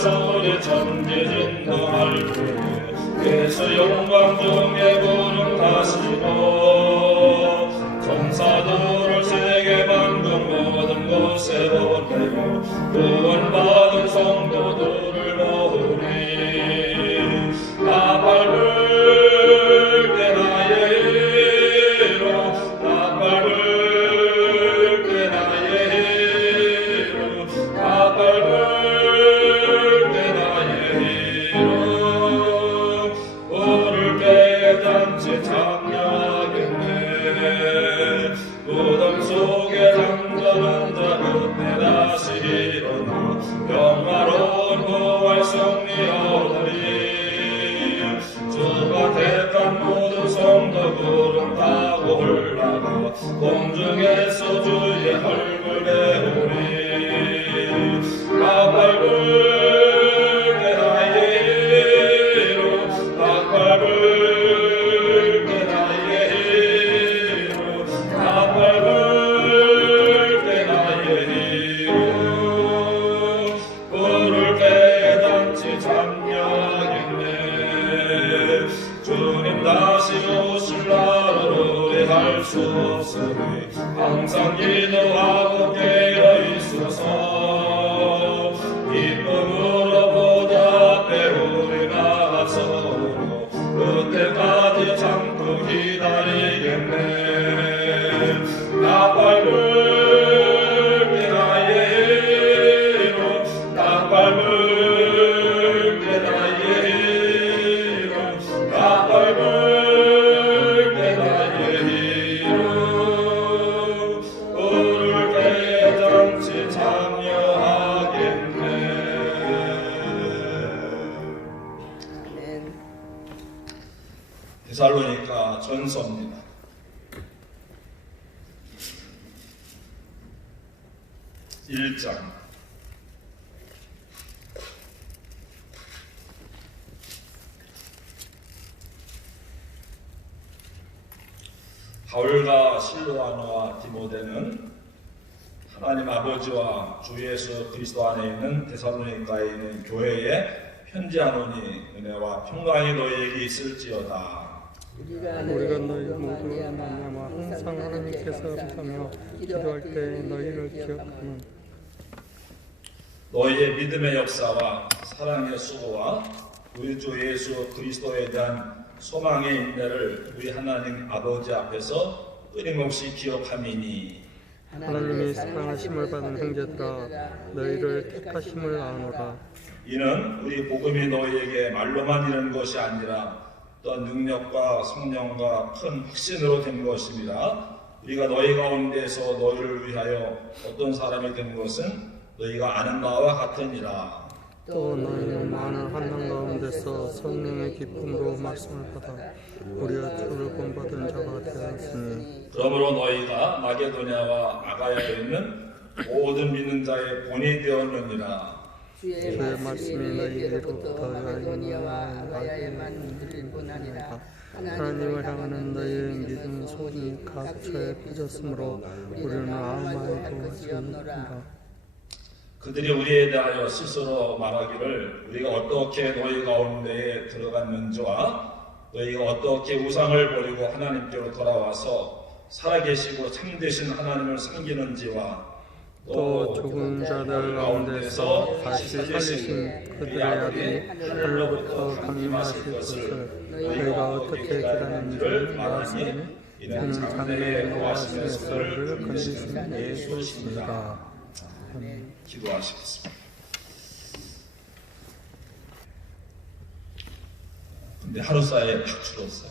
소리 천지진동할 때 예수 영광 중에 부름하시고 천사들을 세계 만국 모든 곳에 보내고 구원받은 성도들을 모으니 나 밟을 때 나의 이름 나 밟을 때 나의 이름 나 밟을 때 나의 이름 오를 깨닫지 참여하겠네 무덤 속에 잠자는 자 그때 다시 일어나 영화로운 부활 승리 얻으리 주가 택한 모든 성도 구름 타고 올라가 공중에서 주의 얼굴 배우리 나 밟을 때 나의 이름 나 밟을 때 나의 이름 나 밟을 때 나의 이름 불을 깨닫지 참여하겠네 주님 다시 오실 날을 우려할 수 없으니 항상 기도하고 깨어 있어서 기쁨으로 보다 앞에 우리 나가서 그때까지 참고 기다리겠네 나 밟을 때 나의 이름 나 밟을 때 나의 이름 나 밟을 때 나의 이름 불을 깨닫지 참여하겠네. 데살로니가 전서입니다. 일 장 바울과 실로아노와 디모데는 하나님 아버지와 주 예수 그리스도 안에 있는 데살로니가에 있는 교회에 편지하노니 은혜와 평강이 너희에게 있을지어다. 우리가 너희 모두 말미암아 항상 하나님께서 감사하며 기도할 때 너희를 기억하는 너희의 믿음의 역사와 사랑의 수고와 우리 주 예수 그리스도에 대한 소망의 인내를 우리 하나님 아버지 앞에서 끊임없이 기억함이니 하나님이 사랑하심을 받은 형제들아 너희를 택하심을 아노라. 이는 우리 복음이 너희에게 말로만 이르는 것이 아니라 어떤 능력과 성령과 큰 확신으로 된 것입니다. 우리가 너희 가운데서 너희를 위하여 어떤 사람이 된 것은 너희가 아는 바와 같으니라. 또 너희는 많은 환난 가운데서 성령의 기쁨으로 말씀을 받아 우리가 주를 본받은 자가 되었으니 그러므로 너희가 마게도냐와 아가야에 있는 모든 믿는 자의 본이 되었느니라. 주의 말씀이 너희로부터 아가야와 아가야에만 들릴 뿐 아니라 하나님을 향하는 너희의 믿음 소원이 각처에 빚었으므로 우리는 아무 말도 하지 않는다. 그들이 우리에 대하여 스스로 말하기를 우리가 어떻게 너희 가운데에 들어갔는지와 너희가 어떻게 우상을 버리고 하나님께로 돌아와서 살아계시고 참되신 하나님을 섬기는지와 또 죽은 자들 가운데서 다시 살리신 그들의 아들이 하늘로부터 강림하실 것을 너희가 어떻게 기다리는지를 말하시니 이는 장래에 거하심의 수를 건지신 예수이시니라. 기도하시겠습니다. 근데 하루 사이에 팍 줄었어요.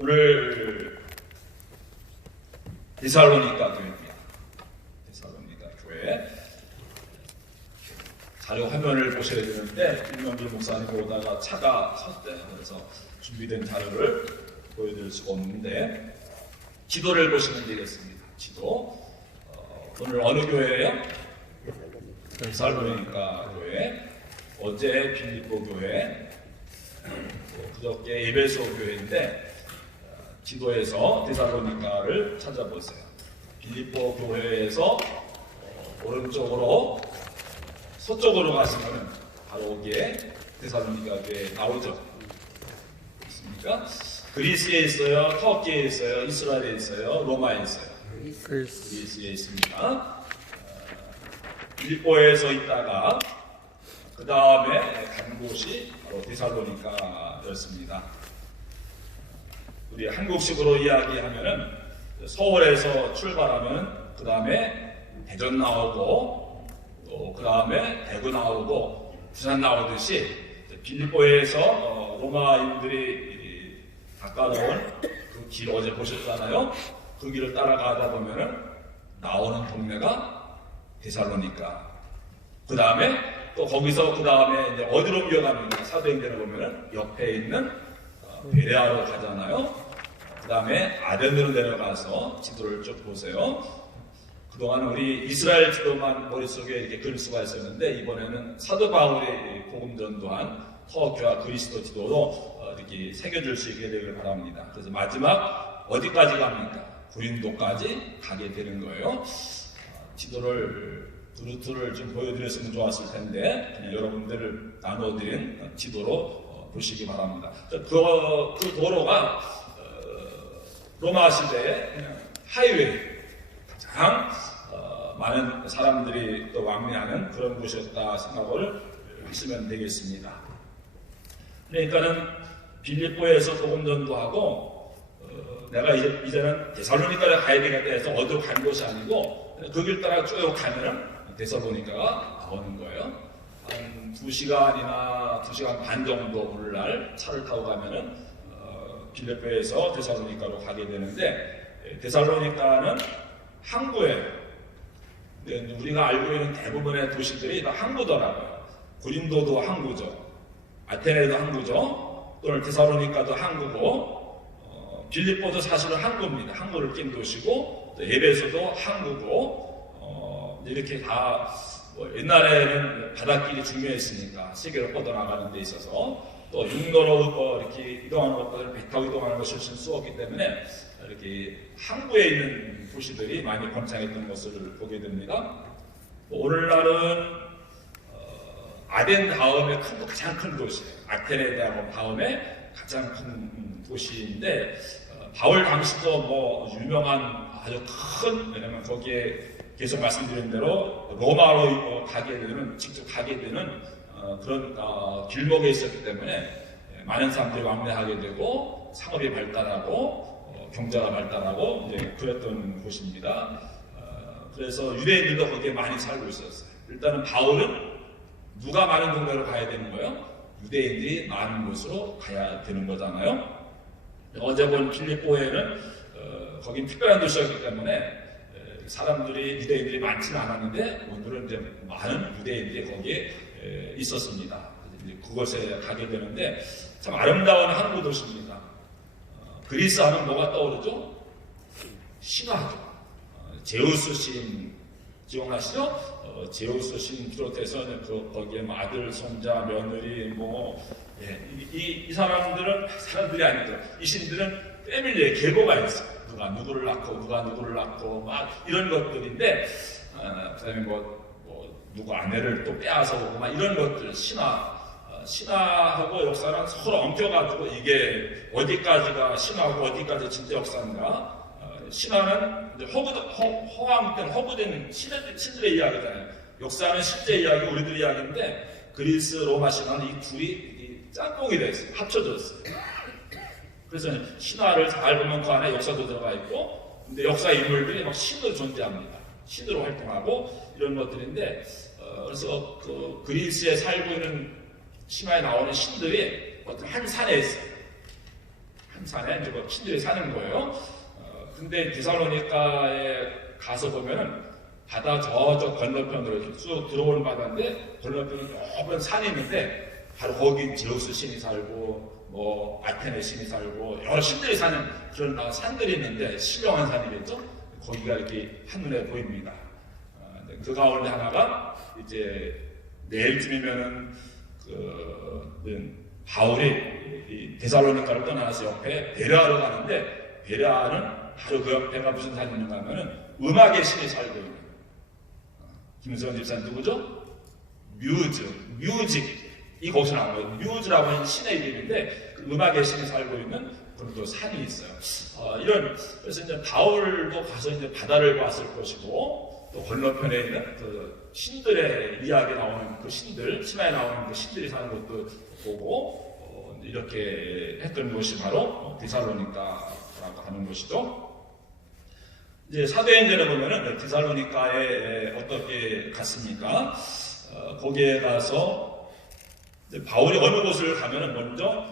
오늘 데살로니가 교회입니다. 데살로니가 교회 자료 화면을 보셔야 되는데 김명길 목사님 보다가 차가 섰대요. 그래서 준비된 자료를 보여드릴 수가 없는데 지도를 보시면 되겠습니다. 지도. 오늘 어느 교회예요? 데살로니가 교회. 어제 빌립보 교회. 그저께 에베소 교회인데 지도에서 데살로니가를 찾아보세요. 빌립보 교회에서 오른쪽으로 서쪽으로 가시면 바로 여기에 데살로니가 교회 나오죠. 있습니까? 그리스에 있어요, 터키에 있어요, 이스라엘에 있어요, 로마에 있어요. 그리스에 있습니다. 빌립보에서 있다가 그 다음에 간 곳이 바로 데살로니카였습니다. 우리 한국식으로 이야기하면은 서울에서 출발하면 그 다음에 대전 나오고 또 그 다음에 대구 나오고 부산 나오듯이 빌립보에서 로마인들이 닦아놓은 그 길 어제 보셨잖아요. 그 길을 따라가다 보면은 나오는 동네가 데살로니카. 그 다음에 또 거기서 그 다음에 이제 어디로 이어갑니까? 사도행전을 보면은 옆에 있는 베레아로 가잖아요. 그 다음에 아덴으로 내려가서 지도를 쭉 보세요. 그동안 우리 이스라엘 지도만 머릿속에 이렇게 그릴 수가 있었는데 이번에는 사도 바울의 복음 전도한 터키와 그리스도 지도로 이렇게 새겨줄 수 있게 되길 바랍니다. 그래서 마지막 어디까지 갑니까? 고린도까지 가게 되는 거예요. 지도를 루트를 좀 보여드렸으면 좋았을 텐데 그냥 여러분들을 나눠드린 지도로 보시기 바랍니다. 그 도로가 로마 시대의 그냥 하이웨이, 가장 많은 사람들이 또 왕래하는 그런 곳이었다 생각을 하시면 되겠습니다. 그러니까는 빌립보에서 복음 전도하고 내가 이제는 데살로니카를 가야 되겠다 해서 어디로 간 것이 아니고 그 길 따라 쭉 가면은 데살로니카가 나오는 거예요. 한 2시간이나 2시간 반 정도 오늘날 차를 타고 가면은 빌립보에서 데살로니카로 가게 되는데 데살로니카는 항구예요. 우리가 알고 있는 대부분의 도시들이 다 항구더라고요. 고린도도 항구죠. 아테네도 항구죠. 또는 데살로니카도 항구고 빌립보도 사실은 항구입니다. 항구를 낀 도시고 또 에베소도 항구고 이렇게 다 옛날에는 바닷길이 중요했으니까 세계로 뻗어나가는 데 있어서 또 육로로 이렇게 이동하는 것보다는 배 타고 이동하는 것이 훨씬 수월했기 때문에 이렇게 항구에 있는 도시들이 많이 번창했던 것을 보게 됩니다. 오늘날은 아덴 다음에 가장 큰 도시예요. 아테네 다음에 가장 큰 도시인데 바울 당시도 뭐 유명한 아주 큰, 왜냐면 거기에 계속 말씀드린 대로 로마로 가게 되는, 직접 가게 되는 그런 길목에 있었기 때문에 많은 사람들이 왕래하게 되고 상업이 발달하고 경제가 발달하고 이제 그랬던 곳입니다. 그래서 유대인들도 거기에 많이 살고 있었어요. 일단은 바울은 누가 많은 동네로 가야 되는 거예요? 유대인들이 많은 곳으로 가야 되는 거잖아요. 어제 본 빌립보에는 거긴 특별한 도시였기 때문에 사람들이 유대인들이 많지는 않았는데 오늘은 이제 많은 유대인들이 거기에 있었습니다. 그곳에 가게 되는데 참 아름다운 항구 도시입니다. 그리스 하면 뭐가 떠오르죠? 신화죠. 제우스 신 기억나시죠? 제우스 신 비롯해서 거기에 아들, 손자, 며느리 이 사람들이 아니죠. 이 신들은 패밀리에 계보가 있어요. 누가 누구를 낳고 누가 누구를 낳고 막 이런 것들인데 그다음에 누구 아내를 또 빼앗아오고 막 이런 것들 신화하고 역사랑 서로 엉켜가지고 이게 어디까지가 신화고 어디까지 진짜 역사인가? 신화는 허황 때는 허구된 신들의 이야기잖아요. 역사는 실제 이야기, 우리들 이야기인데 그리스, 로마 신화는 이 둘이 짬뽕이 됐어요. 합쳐졌어요. 그래서 신화를 잘 보면 그 안에 역사도 들어가 있고, 근데 역사 인물들이 막 신으로 존재합니다. 신으로 활동하고 이런 것들인데, 그래서 그 그리스에 살고 있는 신화에 나오는 신들이 어떤 한 산에 있어요. 한 산에 이제 신들이 사는 거예요. 근데 데살로니카에 가서 보면은 바다 저쪽 건너편으로 이렇게 쭉 들어오는 바다인데 건너편은 좁은 산이 있는데 바로 거기 제우스 신이 살고 아테네 신이 살고 여러 신들이 사는 그런 산들이 있는데 신령한 산이겠죠? 거기가 이렇게 한눈에 보입니다. 그 가운데 하나가 이제 내일쯤이면은 바울이 데살로니카를 떠나서 옆에 베레아로 가는데 베레아는 바로 그 옆에가 무슨 산이냐 하면은 음악의 신이 살고 있는 김수현 집사님 누구죠? 뮤직. 이 거기서 나온 거예요. 뮤즈라고 하는 신의 이름인데 그 음악의 신이 살고 있는 그런 또 산이 있어요. 그래서 이제 바울도 가서 이제 바다를 봤을 것이고 또 건너편에 있는 그 신들의 이야기 나오는 그 신들, 신화에 나오는 그 신들이 사는 것도 보고 이렇게 했던 곳이 바로 디살로니카라고 하는 것이죠. 이제 사도행전에 보면은 디살로니카에 어떻게 갔습니까? 거기에 가서 바울이 어느 곳을 가면은 먼저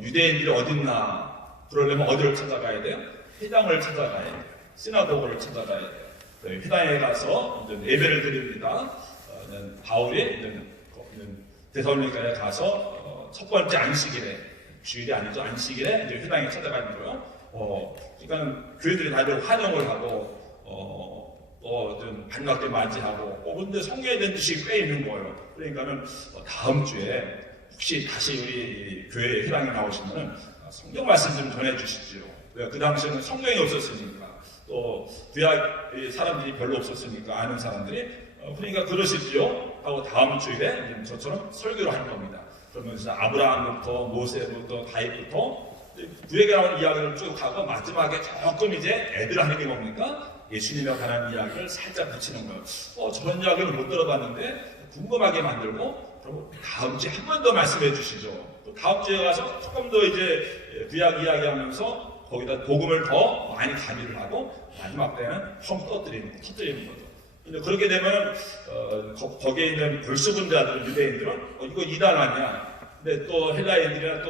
유대인들이 어딨나 그러려면 어디를 찾아가야 돼요? 회당을 찾아가야 돼요. 시나고그를 찾아가야 돼요. 회당에 가서 예배를 드립니다. 바울이 데살로니카에 가서 첫 번째 안식일에, 주일이 아니죠, 안식일에 이제 회당에 찾아가는 거예요. 그러니까 교회들이 다들 환영을 하고 좀 반갑게 맞이하고 근데 성경에 대한 지식이 꽤 있는 거예요. 그러니까는 다음 주에 혹시 다시 우리 교회 회당에 나오시면 성경 말씀 좀 전해주시죠. 그 당시에는 성경이 없었으니까 또 구약 사람들이 별로 없었으니까 아는 사람들이 그러니까 그러시죠 하고 다음 주일에 저처럼 설교를 한 겁니다. 그러면서 아브라함부터 모세부터 다윗부터 구약에 나온 이야기를 쭉 하고 마지막에 조금 이제 애들 하는 게 뭡니까? 예수님에 관한 이야기를 살짝 붙이는 거예요. 저런 이야기를 못 들어봤는데 궁금하게 만들고 그럼 다음 주에 한 번 더 말씀해 주시죠. 또 다음 주에 가서 조금 더 이제 구약 이야기하면서 거기다 복음을 더 많이 가미를 하고 마지막 때는 터뜨리는 거죠. 근데 그렇게 되면 거기에 있는 불수분자들 유대인들은 이거 이단 아니야. 근데 또 헬라인들이나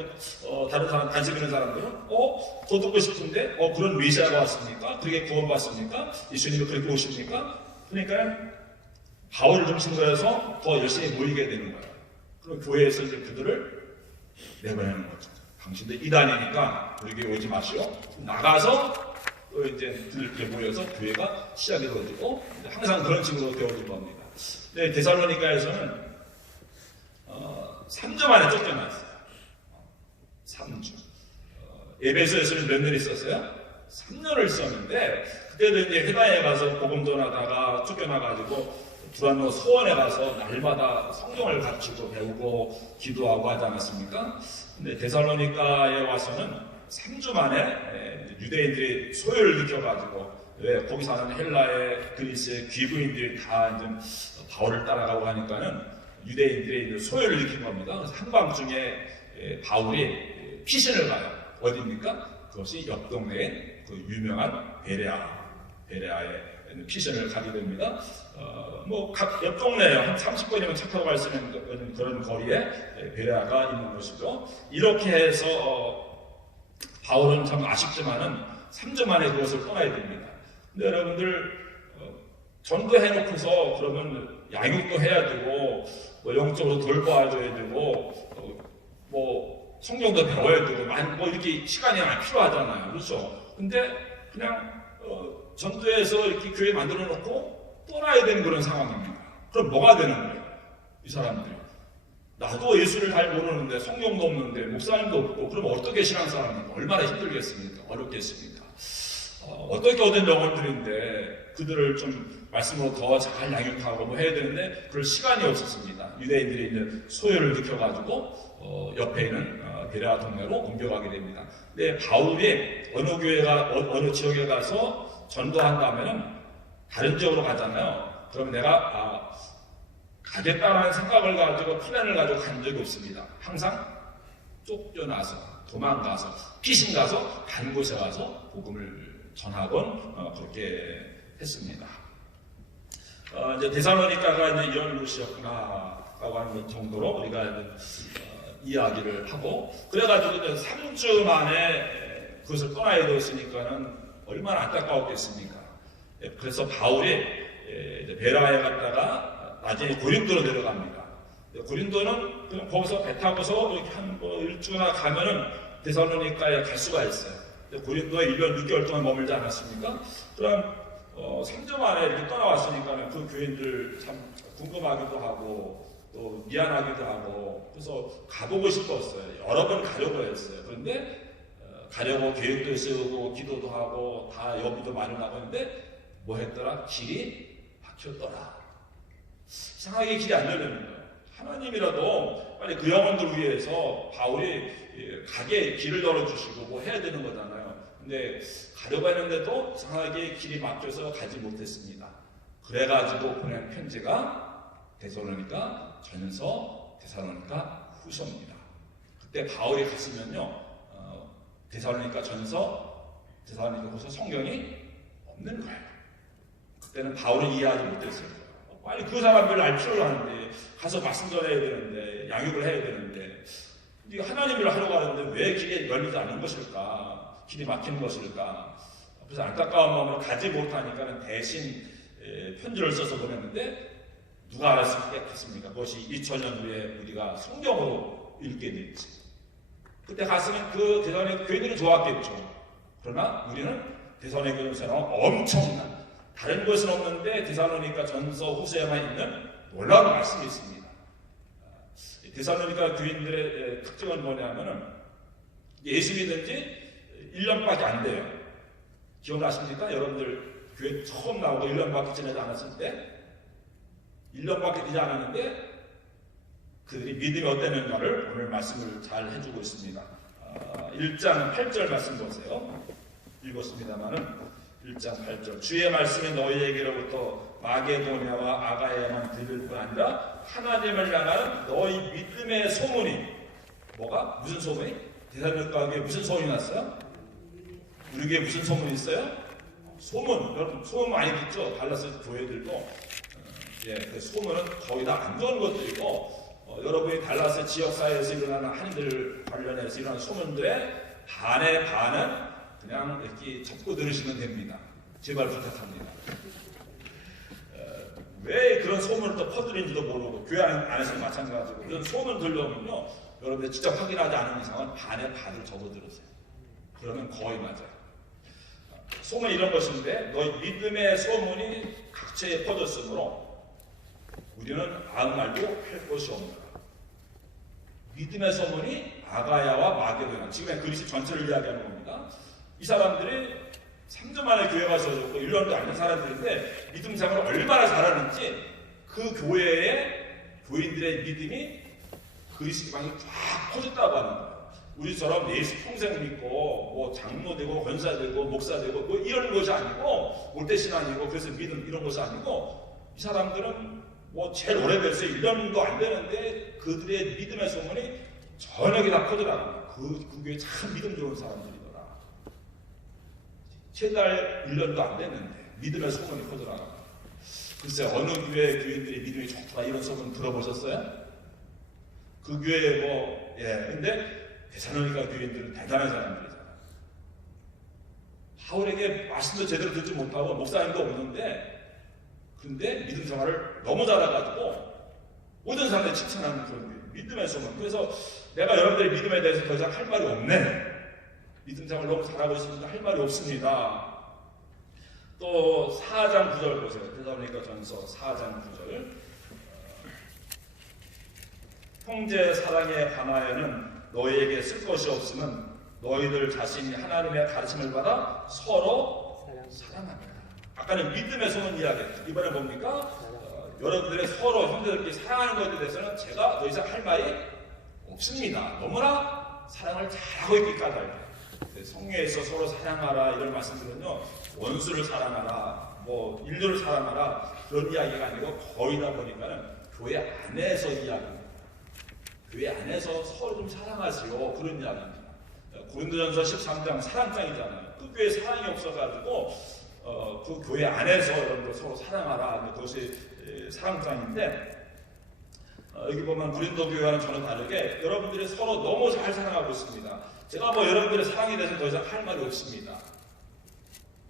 또 다른 사람 관심 있는 사람들은 더 듣고 싶은데 그런 메시아가 왔습니까? 그렇게 구원받습니까? 예수님이 그렇게 오십니까? 그러니까 바울을 중심으로 해서 더 열심히 모이게 되는 거예요. 그럼 교회에서 이제 그들을 내보내는 거죠. 당신들 이단이니까 여기 오지 마시오. 나가서 또 이제 그들께 모여서 교회가 시작이 되어지고 항상 그런 식으로 되어진 겁니다. 네, 데살로니카에서는 3주 만에 쫓겨났어요. 3주. 에베소에서는 몇 년 있었어요? 3년을 있었는데 그때도 이제 회당에 가서 복음 전하다가 쫓겨나가지고 두란노 소원에 가서 날마다 성경을 가르치고 배우고 기도하고 하지 않았습니까? 근데 데살로니카에 와서는 3주 만에 유대인들이 소요를 느껴가지고 거기 사는 헬라의 그리스의 귀부인들이 다 이제 바울을 따라가고 하니까는 유대인들이 소요를 느낀 겁니다. 그래서 한밤중에 바울이 피신을 가요. 어디입니까? 그것이 옆 동네에 그 유명한 베레아에 피신을 가게 됩니다. 옆 동네에 한 30분이면 차 타고 갈 수 있는 그런 거리에 베레아가 있는 것이죠. 이렇게 해서 바울은 참 아쉽지만은 3주 만에 그것을 떠나야 됩니다. 근데 여러분들 전도해놓고서 그러면 양육도 해야 되고 영적으로 돌봐줘야 되고 성경도 배워야 되고 이렇게 시간이 많이 필요하잖아요. 그렇죠? 근데 그냥 전도해서 이렇게 교회 만들어 놓고 떠나야 되는 그런 상황입니다. 그럼 뭐가 되는 거예요? 이 사람들이. 나도 예수를 잘 모르는데 성경도 없는데 목사님도 없고 그럼 어떻게 신앙생활합니까? 얼마나 힘들겠습니까? 어렵겠습니까? 어떻게 얻은 영혼들인데 그들을 좀 말씀으로 더 잘 양육하고 해야 되는데 그럴 시간이 없었습니다. 유대인들이 이제 소요를 느껴가지고 옆에 있는 베레아 동네로 옮겨가게 됩니다. 근데 바울이 어느 지역에 가서 전도한다면은 다른 지역으로 가잖아요. 그럼 내가 가겠다라는 생각을 가지고 플랜을 가지고 간 적이 없습니다. 항상 쫓겨나서 도망가서 피신 가서 간 곳에 가서 복음을 전하곤 그렇게 했습니다. 이제 데살로니카가 이제 이런 곳이었구나라고 하는 정도로 우리가 이야기를 하고 그래가지고 이제 3주 만에 그것을 떠나야 되었으니까는 얼마나 안타까웠겠습니까? 그래서 바울이 베라에 갔다가 나중에 고린도로 내려갑니다. 고린도는 그냥 거기서 배 타고서 이렇게 한 일주나 가면은 데살로니카에 갈 수가 있어요. 고린도에 1년 6개월 동안 머물지 않았습니까? 그럼 3주 만에 이렇게 떠나왔으니까 그 교인들 참 궁금하기도 하고 또 미안하기도 하고 그래서 가보고 싶었어요. 여러 번 가려고 했어요. 그런데 가려고 계획도 세우고 기도도 하고 다 여비도 마련하고 했는데 뭐 했더라? 길이 막혔더라. 이상하게 길이 안 열리는 거예요. 하나님이라도 빨리 그 영혼들 위해서 바울이 가게 길을 열어주시고 뭐 해야 되는 거잖아요. 근데 가려고 했는데도 이상하게 길이 막혀서 가지 못했습니다. 그래가지고 보낸 편지가 데살로니가 전서, 데살로니가 후서입니다. 그때 바울이 갔으면요, 데살로니가 전서, 데살로니가 후서 성경이 없는 거예요. 그때는 바울을 이해하지 못했어요. 빨리 그 사람들을 알 필요가 하는데, 가서 말씀 전해야 되는데, 양육을 해야 되는데, 하나님을 하려고 하는데 왜 길이 열리지 않는 것일까? 길이 막히는 것일까? 그래서 안타까운 마음으로 가지 못하니까 대신 편지를 써서 보냈는데, 누가 알았겠습니까? 그것이 2000년 후에 우리가 성경으로 읽게 됐지. 그때 갔으면 그 데살로니가 교인들이 좋았겠죠. 그러나 우리는 데살로니가 교회는 엄청난, 다른 곳은 없는데 데살로니가 전서 후서에만 있는 놀라운 말씀이 있습니다. 데살로니가 교인들의 특징은 뭐냐면은 예수 믿은 지 1년밖에 안 돼요. 기억나십니까? 여러분들 교회 처음 나오고 1년밖에 지나지 않았을 때 1년밖에 되지 않았는데 그들이 믿음이 어땠는가를 오늘 말씀을 잘 해주고 있습니다. 1장 8절 말씀 보세요. 읽었습니다마는 1장 8절 주의 말씀이 너희에게로부터 마게도냐와 아가야만 들릴 뿐 아니라 하나님을 향하는 너희 믿음의 소문이 뭐가? 무슨 소문이? 데살로니가 교회에 무슨 소문이 났어요? 우리 교회에 무슨 소문이 있어요? 소문. 여러분 소문 많이 듣죠? 달라스 교회들도 그 소문은 거의 다 안 좋은 것들이고 여러분이 달라스 지역사회에서 일어나는 한인들 관련해서 일어나는 소문들의 반의 반은 그냥 이렇게 접고 들으시면 됩니다. 제발 부탁합니다. 왜 그런 소문을 또 퍼뜨리는지도 모르고 교회 안에서 마찬가지고 그런 소문 들려오면요 여러분들 직접 확인하지 않은 이상은 반의 반을 접어 들으세요. 그러면 거의 맞아요. 소문이 이런 것인데 너희 믿음의 소문이 각처에 퍼졌으므로 우리는 아무 말도 할 것이 없노라. 믿음의 소문이 아가야와 마게도냐, 지금의 그리스 전체를 이야기하는 겁니다. 이 사람들이 3주 만에 교회 가서 1년도 안 된 사람들인데 믿음 생활을 얼마나 잘하는지 그 교회의 교인들의 믿음이 그리스 지방이 쫙 퍼졌다고 하는 거예요. 우리처럼 예수 평생 믿고 뭐 장로 되고 권사 되고 목사 되고 뭐 이런 것이 아니고 올대신앙이고 그래서 믿음 이런 것이 아니고 이 사람들은 뭐 제일 오래됐어요. 1년도 안 되는데 그들의 믿음의 소문이 전역이 다 퍼져나갑니다. 그 교회 참 믿음 좋은 사람들이더라. 최달 1년도 안 됐는데 믿음의 소문이 퍼져나갑니다. 글쎄 어느 교회 교인들이 믿음이 좋다 이런 소문 들어보셨어요? 그 교회에 근데 데살로니가 교인들은 대단한 사람들이잖아요. 바울에게 말씀도 제대로 듣지 못하고 목사님도 없는데 근데 믿음 생활을 너무 잘해가지고 모든 사람들이 칭찬하는 그런 믿음의 소문. 그래서 내가 여러분들의 믿음에 대해서 더 이상 할 말이 없네. 믿음 생활 너무 잘하고 있으니까 할 말이 없습니다. 또 4장 9절 보세요. 데살로니가 전서 4장 9절. 형제 사랑에 관하여는 너희에게 쓸 것이 없으면 너희들 자신이 하나님의 가르침을 받아 서로 사랑합니다. 아까는 믿음의 소문 이야기했죠. 이번에 뭡니까? 여러분들의 서로 형제들끼리 사랑하는 것에 대해서는 제가 더 이상 할 말이 없습니다. 너무나 사랑을 잘하고 있기 까닭에 성경에서 서로 사랑하라 이런 말씀들은요 원수를 사랑하라 뭐 인류를 사랑하라 그런 이야기가 아니고 거의 다 보니까는 교회 안에서 이야기입니다. 교회 안에서 서로 좀 사랑하시오 그런 이야기입니다. 고린도전서 13장 사랑장이잖아요. 그 교회에 사랑이 없어가지고 그 교회 안에서 여러분들 서로 사랑하라 그것이 사랑장인데 여기 보면 고린도 교회와는 전혀 다르게 여러분들이 서로 너무 잘 사랑하고 있습니다. 제가 뭐 여러분들의 사랑에 대해서 더 이상 할 말이 없습니다.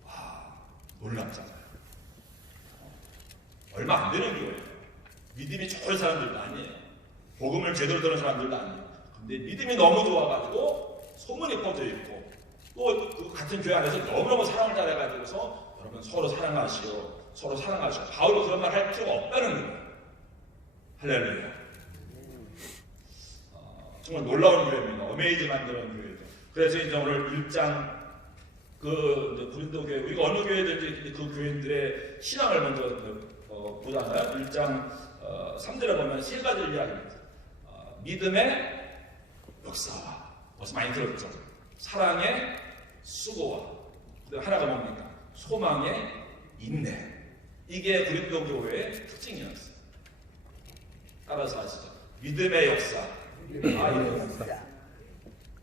와 놀랍잖아요. 얼마 안 되는 교회예요. 믿음이 좋은 사람들도 아니에요. 복음을 제대로 들은 사람들도 아니에요. 근데 믿음이 너무 좋아가지고 소문이 퍼져 있고 또 그 같은 교회 안에서 너무너무 사랑을 잘해가지고서 여러분 서로 사랑하시오 서로 사랑하시오 바울은 그런 말 할 필요가 없다는 거예요. 할렐루야. 정말 놀라운 교회입니다. 어메이징한 그런 교회죠. 그래서 이제 오늘 1장 고린도 교회 우리가 어느 교회든지 그 교인들의 신앙을 먼저 보잖아요. 1장 3절에 보면 세 가지를 이야기합니다. 믿음의 역사와, 벌써 많이 들었죠. 사랑의 수고와, 하나가 뭡니까? 소망의 인내. 이게 그리스도 교회의 특징이었어요. 따라서 아시죠? 믿음의 역사,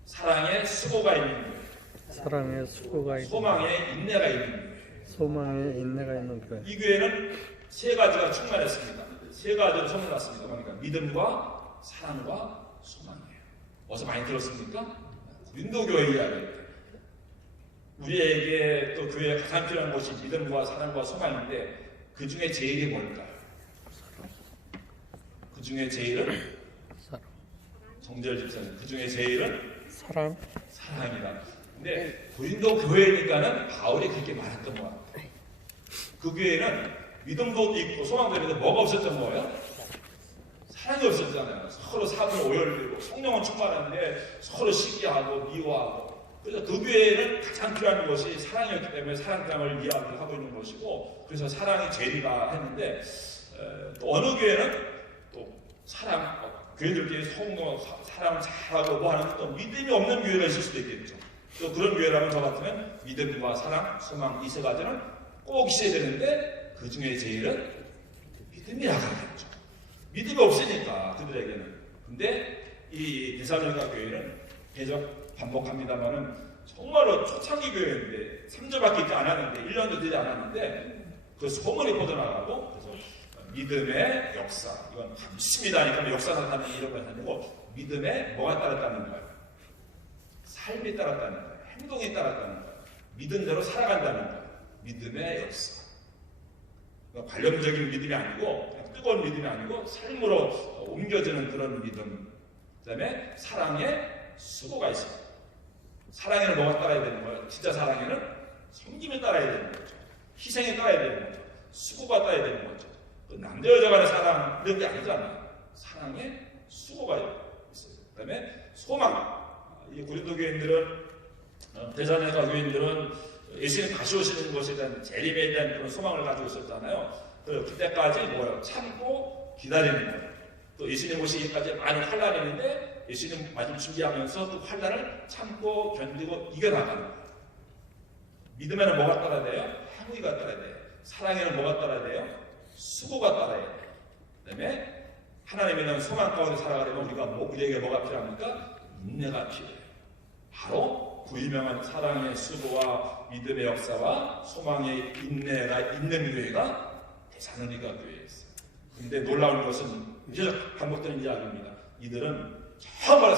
사랑의 수고가 있는 교회, 사랑의 수고가 있는 소망의 인내가 있는 교회. 소망의 인내가 있는 교회. 이 교회는 세 가지가 충만했습니다. 세 가지로 소문났습니다. 그러니까 믿음과 사랑과 소망이에요. 어디서 많이 들었습니까? 고린도 교회 이야기입니다. 우리에게 또 교회에 가장 필요한 것이 믿음과 사랑과 소망인데 그 중에 제일이 뭘까요? 그 중에 제일은 사랑. 정재열 집사님, 그 중에 제일은 사랑. 사랑이다. 근데 고린도 교회니까는 바울이 그렇게 말했던 거야. 그 교회는 믿음도 있고 소망도 있는데 뭐가 없었던 거예요? 사랑이 없었잖아요. 서로 사분을 오열되고 성령은 충만한데 서로 시기하고 미워하고. 그래서 그 교회는 가장 필요한 것이 사랑이었기 때문에 사랑 땅을 이야기를 하고 있는 것이고, 그래서 사랑이 죄리다 했는데 또 어느 교회는 또 사랑, 교회들끼리 성령 사랑을 잘하고 뭐 하는데 또 믿음이 없는 교회가 있을 수도 있겠죠. 또 그런 교회라면 저 같으면 믿음과 사랑, 소망 이 세 가지는 꼭 있어야 되는데 그 중에 제일은 믿음이라고 하겠죠. 믿음이 없으니까 그들에게는. 근데 이 데살로니가 교회는 계속 반복합니다만은 정말로 초창기 교회인데 3절밖에 있지 않았는데 1년도 되지 않았는데 그 소문이 퍼져나가고, 그래서 믿음의 역사, 이건 믿습니다 하니까 역사 나타나는 이런 거 아니고 믿음에 뭐가 따랐다는 거예요? 삶이 따랐다는 거예요. 행동이 따랐다는 거예요. 믿은 대로 살아간다는 거예요. 믿음의 역사. 그러니까 관념적인 믿음이 아니고, 뜨거운 믿음이 아니고 삶으로 옮겨지는 그런 믿음. 그 다음에 사랑에 수고가 있습니다. 사랑에는 뭐가 따라야 되는 거예요? 진짜 사랑에는 섬김이 따라야 되는 거죠. 희생이 따라야 되는 거죠. 수고가 따라야 되는 거죠. 남자 여자 간의 사랑 이런 게 아니잖아요. 사랑에 수고가 있어요. 그 다음에 소망. 이 고린도 교인들은, 데살로니가 교인들은 예수님 다시 오시는 것에 대한 재림에 대한 그런 소망을 가지고 있었잖아요. 그때까지 뭐예요? 참고 기다리는 거예요. 또 예수님 오시기까지 많은 환란이 있는데 예수님 마침 준비하면서 그 환란을 참고 견디고 이겨나가는 거예요. 믿음에는 뭐가 따라야 돼요? 행위가 따라야 돼요. 사랑에는 뭐가 따라야 돼요? 수고가 따라야 돼요. 그 다음에 하나님에 대한 소망 가운데 살아가려면 우리에게 뭐가 필요합니까? 인내가 필요해요. 바로 그 유명한 사랑의 수고와 믿음의 역사와 소망의 인내가 있는 교회가 데살로니가 교회였어요. 그런데 놀라운 것은 계속 반복되는 이야기입니다. 이들은 정말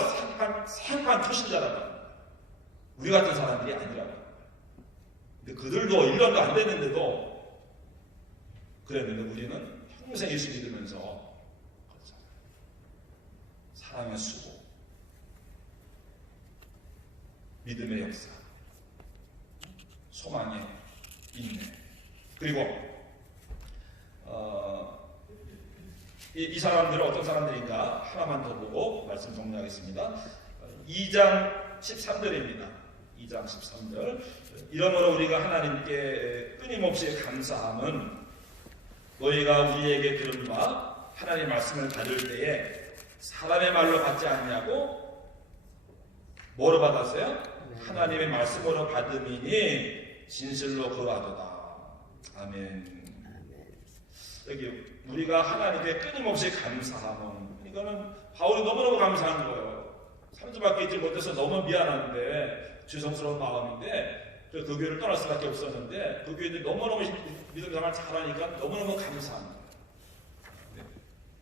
생판 초신자라고 합니다. 우리 같은 사람들이 아니라고 합니다. 근데 그들도 1년도 안 됐는데도 그랬는데 우리는 평생 예수 믿으면서 사랑의 수고, 믿음의 역사, 소망의 인내. 그리고 이 사람들은 어떤 사람들인가 하나만 더 보고 말씀 정리하겠습니다. 2장 13절입니다. 2장 13절. 이러므로 우리가 하나님께 끊임없이 감사함은 너희가 우리에게 들은 바 하나님의 말씀을 받을 때에 사람의 말로 받지 않냐고 뭐로 받았어요? 하나님의 말씀으로 받음이니 진실로 그러하도다. 아멘. 여기 우리가 하나님께 끊임없이 감사함은, 이거는 바울이 너무너무 감사한 거예요. 3주밖에 있지 못해서 너무 미안한데, 죄송스러운 마음인데 그 교회를 떠날 수밖에 없었는데 그 교회들이 너무너무 믿음 생활 잘하니까 너무너무 감사합니다.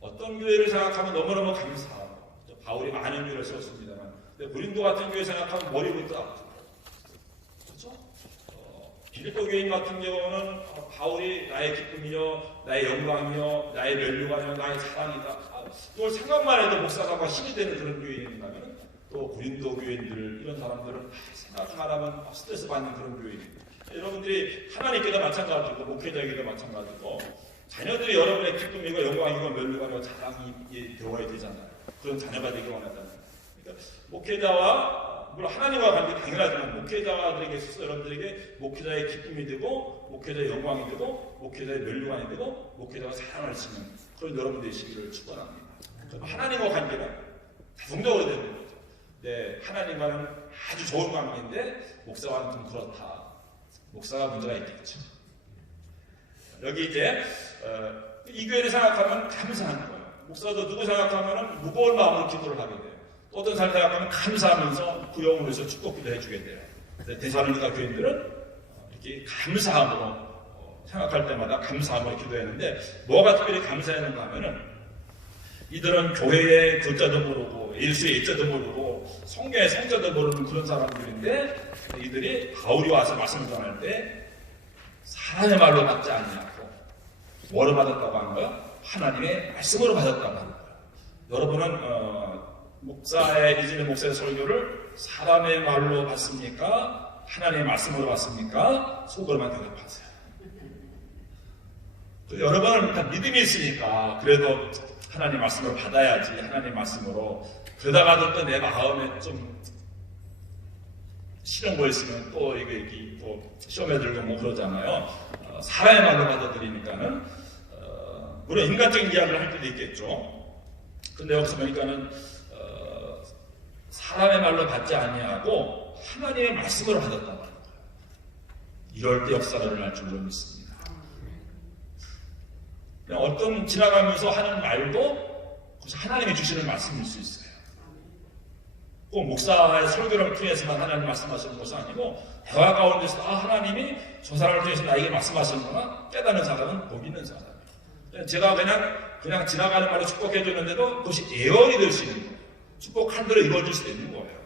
어떤 교회를 생각하면 너무너무 감사하고, 바울이 많은 교회를 세웠습니다만 고린도 같은 교회 생각하면 머리부터 아프고, 그렇죠? 빌립보 교인 같은 경우는 바울이 나의 기쁨이요, 나의 영광이요, 나의 면류관이요, 나의 사랑이다. 그걸 생각만 해도 목사가 힘이 되는 그런 교인이라면, 또 고린도 교인들 이런 사람들은 생각만 하면 스트레스 받는 그런 교인입니다. 여러분들이 하나님께도 마찬가지고 목회자에게도 마찬가지고 자녀들이 여러분의 기쁨이고 영광이고 면류관이고 자랑이 되어야 되잖아요. 그런 자녀가 되기 원한다는. 그러니까 목회자와 물론 하나님과 관계 당연하지만 목회자들에게 있어서 여러분들에게 목회자의 기쁨이 되고 목회자의 영광이 되고 목회자의 멸류관이 되고 목회자가 사랑을 쓰는 그런 여러분 되시기를 축원합니다. 하나님과 관계가 자동적으로 되는 거죠. 네, 하나님과는 아주 좋은 관계인데 목사와는 좀 그렇다. 목사가 문제가 있겠죠. 여기 이제 이 교회를 생각하면 감사하는 거예요. 목사도 누구 생각하면 무거운 마음으로 기도를 하게 돼요. 또 어떤 사람 생각하면 감사하면서 그 영혼을 위해서 축복기도 해주게 돼요. 데살로니가 교인들은 이렇게 감사함으로 생각할 때마다 감사함으로 기도했는데 뭐가 특별히 감사했는가 하면은 이들은 교회의 글자도 모르고 예수의 일자도 모르고 성경의 성자도 모르는 그런 사람들인데 이들이 바울이 와서 말씀을 전할 때 사람의 말로 받지 아니하고 뭐로 받았다고 하는 거야? 하나님의 말씀으로 받았다고 하는 거야. 여러분은 목사의 이진의 목사의 설교를 사람의 말로 받습니까? 하나님의 말씀으로 받습니까? 속으로만 대답하세요. 여러분은 다 믿음이 있으니까 그래도 하나님 말씀을 받아야지. 하나님 말씀으로. 그러다가도 또 내 마음에 좀 싫은 거 있으면 또 이게 또 시험에 들고 뭐 그러잖아요. 사람의 말로 받아들이니까는 물론 인간적인 이야기를 할 때도 있겠죠. 근데 여기서 보니까는 사람의 말로 받지 아니하고 하나님의 말씀으로 받았다고 하는 거예요. 이럴 때 역사가 일어날 줄로 믿습니다. 어떤 지나가면서 하는 말도 하나님이 주시는 말씀일 수 있어요. 꼭 목사의 설교를 통해서만 하나님 말씀하시는 것이 아니고 대화 가운데서 하나님이 저 사람을 통해서 나에게 말씀하시는구나 깨닫는 사람은 복 있는 사람이에요. 제가 그냥 지나가는 말로 축복해 주는데도 그것이 예언이 될 수 있는 거예요. 축복한 대로 이루어질 수도 있는 거예요.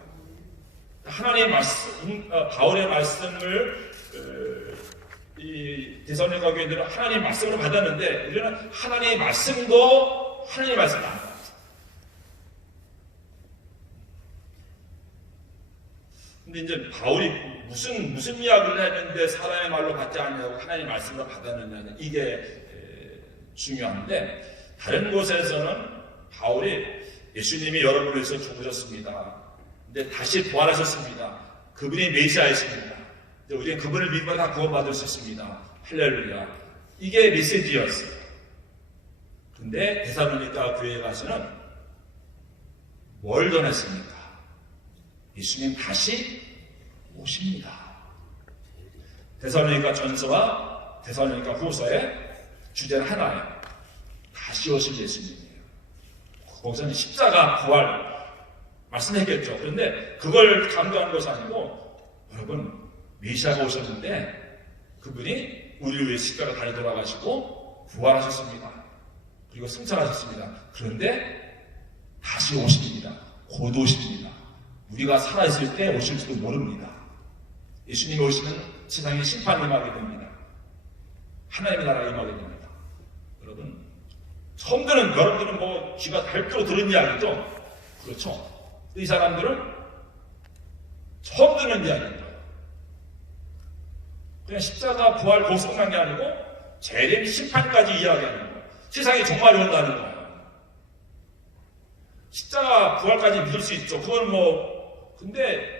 하나님의 말씀, 바울의 말씀을 이 데살로니가 교인들은 하나님의 말씀을 받았는데 우리는 하나님의 말씀도 하나님의 말씀을 안 받았어요. 근데 이제 바울이 무슨 이야기를 했는데 사람의 말로 받지 않냐고 하나님의 말씀으로 받았느냐 이게 중요한데 다른 곳에서는 바울이 예수님이 여러분을 위해서 죽으셨습니다. 근데 다시 부활하셨습니다. 그분이 메시아이십니다. 우리는 그분을 믿으면 다 구원받을 수 있습니다. 할렐루야. 이게 메시지였어요. 근데 데살로니가 교회에 가서는 뭘 전했습니까? 예수님 다시 오십니다. 데살로니가 전서와 데살로니가 후서의 주제는 하나예요. 다시 오실 예수님이에요. 거기서는 십자가 부활 말씀했겠죠. 그런데 그걸 강조한 것이 아니고 여러분 메시아가 오셨는데 그분이 우리를 위해 십자가 다리 돌아가시고 부활하셨습니다. 그리고 승천하셨습니다. 그런데 다시 오십니다. 곧 오십니다. 우리가 살아있을 때 오실지도 모릅니다. 예수님이 오시면 세상에 심판이 임하게 됩니다. 하나님의 나라가 임하게 됩니다. 여러분 처음 듣는 여러분들은 뭐 귀가 닳도록 들은 이야기죠? 그렇죠? 이 사람들은 처음 듣는 이야기입니다. 그냥 십자가 부활 거기서 끝난 게 아니고 재림 심판까지 이야기하는 거예요. 세상이 정말 온다는 거예요. 십자가 부활까지 믿을 수 있죠. 그건 뭐 근데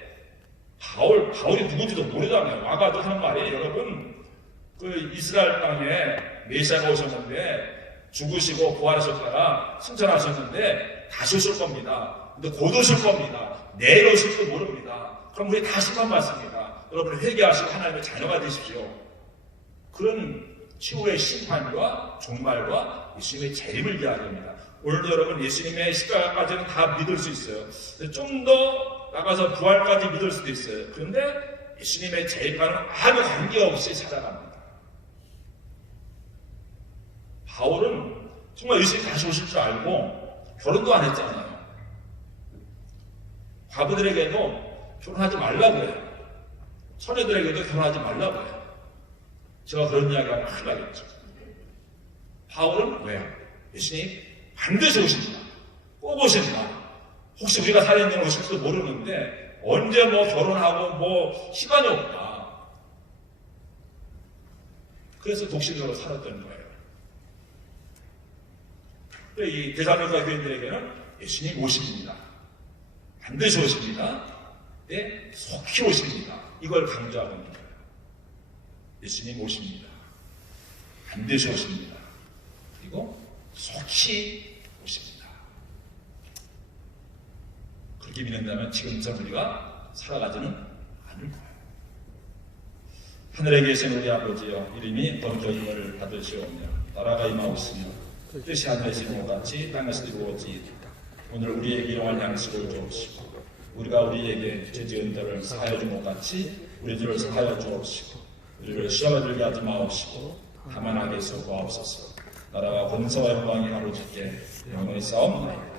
바울이 누군지도 모르잖아요. 와가도 하는 말이 여러분 그 이스라엘 땅에 메시아가 오셨는데 죽으시고 부활하셨다가 승천하셨는데 다시 오실 겁니다. 근데 곧 오실 겁니다. 내일 오실지도 모릅니다. 그럼 우리 다시 한번 말씀입니다. 여러분 회개하시고 하나님의 자녀가 되십시오. 그런 치유의 심판과 종말과 예수님의 재림을 이야기합니다. 오늘도 여러분 예수님의 십자가까지는 다 믿을 수 있어요. 좀 더 나가서 부활까지 믿을 수도 있어요. 그런데 예수님의 재림과는 아무 관계없이 찾아갑니다. 바울은 정말 예수님 다시 오실 줄 알고 결혼도 안 했잖아요. 과부들에게도 결혼하지 말라고 해요. 처녀들에게도 결혼하지 말라고 해요. 제가 그런 이야기하면 큰일 나겠죠. 바울은 왜요? 예수님 반드시 오십니다. 꼭 오십니다. 혹시 우리가 살아있는 오실지도 모르는데 언제 뭐 결혼하고 뭐 시간이 없다. 그래서 독신으로 살았던 거예요. 이 데살로니가 교인들에게는 예수님 오십니다. 반드시 오십니다. 때 속히 오십니다. 이걸 강조하고 있는 거예요. 예수님 오십니다. 반드시 오십니다. 그리고 속히 오십니다. 그렇게 믿는다면 지금처럼 우리가 살아가지는 않을 거예요. 하늘에 계신 우리 아버지여, 이름이 거룩하심을 받으시오며 나라가 임하옵시며 뜻이 하늘에서 이루어진 것 같이 땅에서 이루어지이다. 오늘 우리에게 일용할 양식을 주옵시고 우리가 우리에게 죄 지은 자를 사하여 준 것 같이 우리 죄를 사하여 주옵시고 우리를 시험에 들게 하지 마옵시고 다만 악에서 구하옵소서. 나라와 권세와 영광이 아버지께 영원히 싸움나이다.